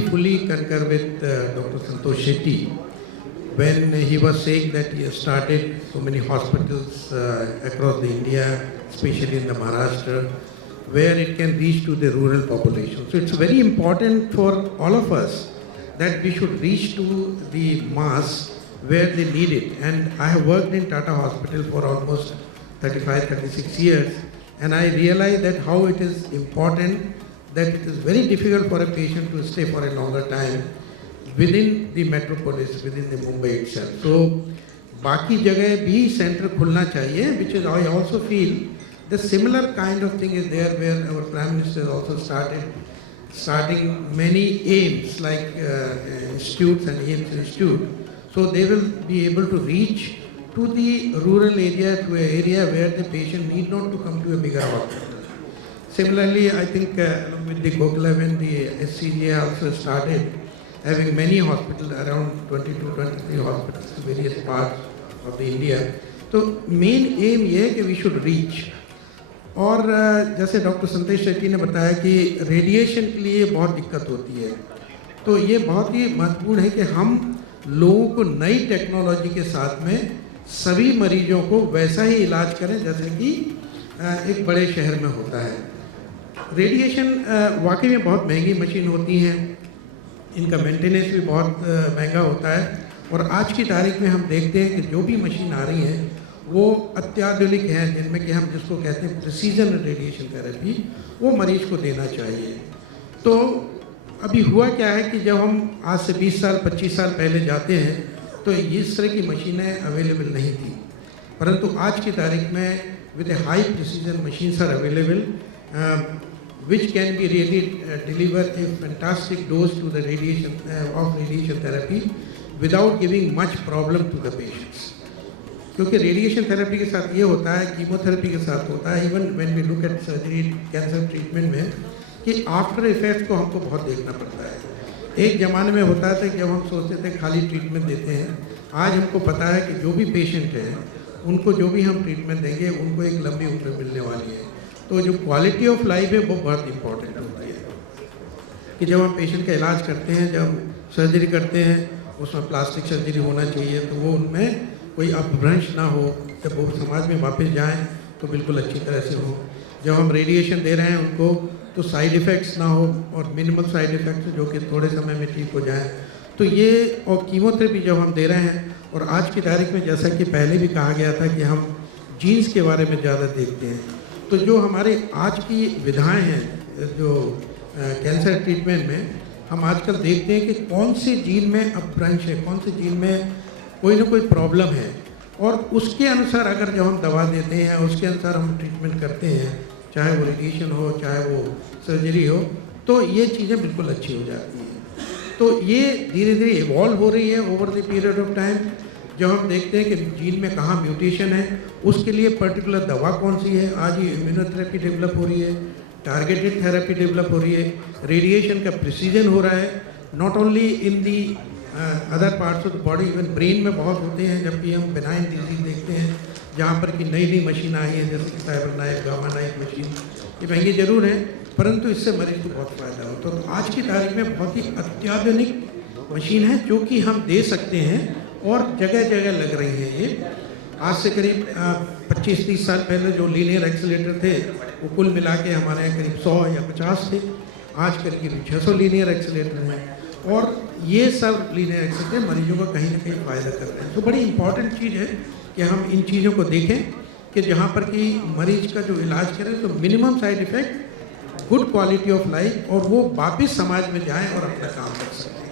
fully concur with Dr. Santosh Shetty when he was saying that he has started so many hospitals across the India, especially in the Maharashtra, where it can reach to the rural population. So it's very important for all of us that we should reach to the mass where they need it. And I have worked in Tata Hospital for almost 35, 36 years, and I realize that how it is important, that it is very difficult for a patient to stay for a longer time within the metropolis, within the Mumbai itself. So, बाकी जगह भी center खुलना चाहिए, which is I also feel the similar kind of thing is there where our Prime Minister also starting many aims like institutes and AIIMS Institute. So they will be able to reach to the rural area, to an area where the patient need not to come to a bigger hospital. Similarly, I think with the Gokula, when the SCGA also started having many hospitals, around 22, 23 hospitals in various parts of the India. So main aim ये है कि we should reach. और जैसे doctor संतोष शेट्टी ने बताया कि radiation के लिए बहुत दिक्कत होती है, तो ये बहुत ही महत्वपूर्ण है कि हम लोगों को नई टेक्नोलॉजी के साथ में सभी मरीजों को वैसा ही इलाज करें जैसे कि एक बड़े शहर में होता है। रेडिएशन वाकई में बहुत महंगी मशीन होती हैं, इनका मेंटेनेंस भी बहुत महंगा होता है, और आज की तारीख में हम देखते हैं कि जो भी मशीन आ रही हैं वो अत्याधुनिक हैं, जिनमें कि हम जिसको कहते हैं प्रिसीजन रेडिएशन थेरेपी, वो मरीज को देना चाहिए। तो अभी हुआ क्या है कि जब हम आज से 20 साल 25 साल पहले जाते हैं तो इस तरह की मशीनें अवेलेबल नहीं थी, परंतु आज की तारीख में with a high precision machines are available which can be really deliver a fantastic dose to the radiation of radiation therapy without giving much problem to the patients. क्योंकि रेडिएशन थेरेपी के साथ ये होता है, कीमोथेरेपी के साथ होता है, even when we look at surgery cancer treatment में, कि आफ्टर इफेक्ट्स को हमको बहुत देखना पड़ता है। एक ज़माने में होता था जब हम सोचते थे खाली ट्रीटमेंट देते हैं, आज हमको पता है कि जो भी पेशेंट हैं उनको जो भी हम ट्रीटमेंट देंगे उनको एक लंबी उम्र मिलने वाली है। तो जो क्वालिटी ऑफ लाइफ है वो बहुत इंपॉर्टेंट होती है कि जब हम पेशेंट का इलाज करते हैं, जब सर्जरी करते हैं, उसमें प्लास्टिक सर्जरी होना चाहिए तो वो उनमें कोई अपभ्रंश ना हो, जब वो समाज में वापस जाएं तो बिल्कुल अच्छी तरह से हो। जब हम रेडिएशन दे रहे हैं उनको तो साइड इफ़ेक्ट्स ना हो, और मिनिमल साइड इफ़ेक्ट्स जो कि थोड़े समय में ठीक हो जाएं। तो ये और कीमोथेरेपी जब हम दे रहे हैं, और आज की तारीख में जैसा कि पहले भी कहा गया था कि हम जीन्स के बारे में ज़्यादा देखते हैं, तो जो हमारे आज की विधाएँ हैं जो कैंसर ट्रीटमेंट में, हम आजकल देखते हैं कि कौन से जीन में अपभ्रंश है, कौन से जीन में कोई ना कोई प्रॉब्लम है, और उसके अनुसार अगर जब हम दवा देते हैं उसके अनुसार हम ट्रीटमेंट करते हैं, चाहे वो रेडिएशन हो चाहे वो सर्जरी हो, तो ये चीज़ें बिल्कुल अच्छी हो जाती हैं। तो ये धीरे धीरे इवॉल्व हो रही है over the period of time. जब हम देखते हैं कि जीन में कहाँ म्यूटेशन है, उसके लिए पर्टिकुलर दवा कौन सी है, आज ये इम्यूनोथेरेपी डेवलप हो रही है, टारगेटेड थेरेपी डेवलप हो रही है, रेडिएशन का प्रिसीजन हो रहा है, not only in the other parts of the body, even brain में बहुत होते हैं। जबकि हम बेनाइन डिजीज देखते हैं जहाँ पर कि नई नई मशीन आई है, जैसे कि cyber knife, gamma knife machine, ये महंगी जरूर है परंतु इससे मरीज को बहुत फ़ायदा होता है। तो आज की तारीख में बहुत ही अत्याधुनिक मशीन है जो कि हम दे सकते हैं और जगह जगह लग रही है। ये आज से करीब 25-30 साल पहले जो लीनियर एक्सीलरेटर थे वो कुल मिला के हमारे यहाँ करीब 100 या 50 थे, आज करीब 600 लीनियर एक्सीलरेटर हैं, और ये सब लीनियर एक्सीलरेटर मरीजों का कहीं ना कहीं फ़ायदा कर रहे हैं। तो बड़ी इंपॉर्टेंट चीज़ है कि हम इन चीज़ों को देखें कि जहाँ पर कि मरीज का जो इलाज करें तो minimum side effect, good quality of life, और वो वापस समाज में जाएं और अपना काम कर सकें।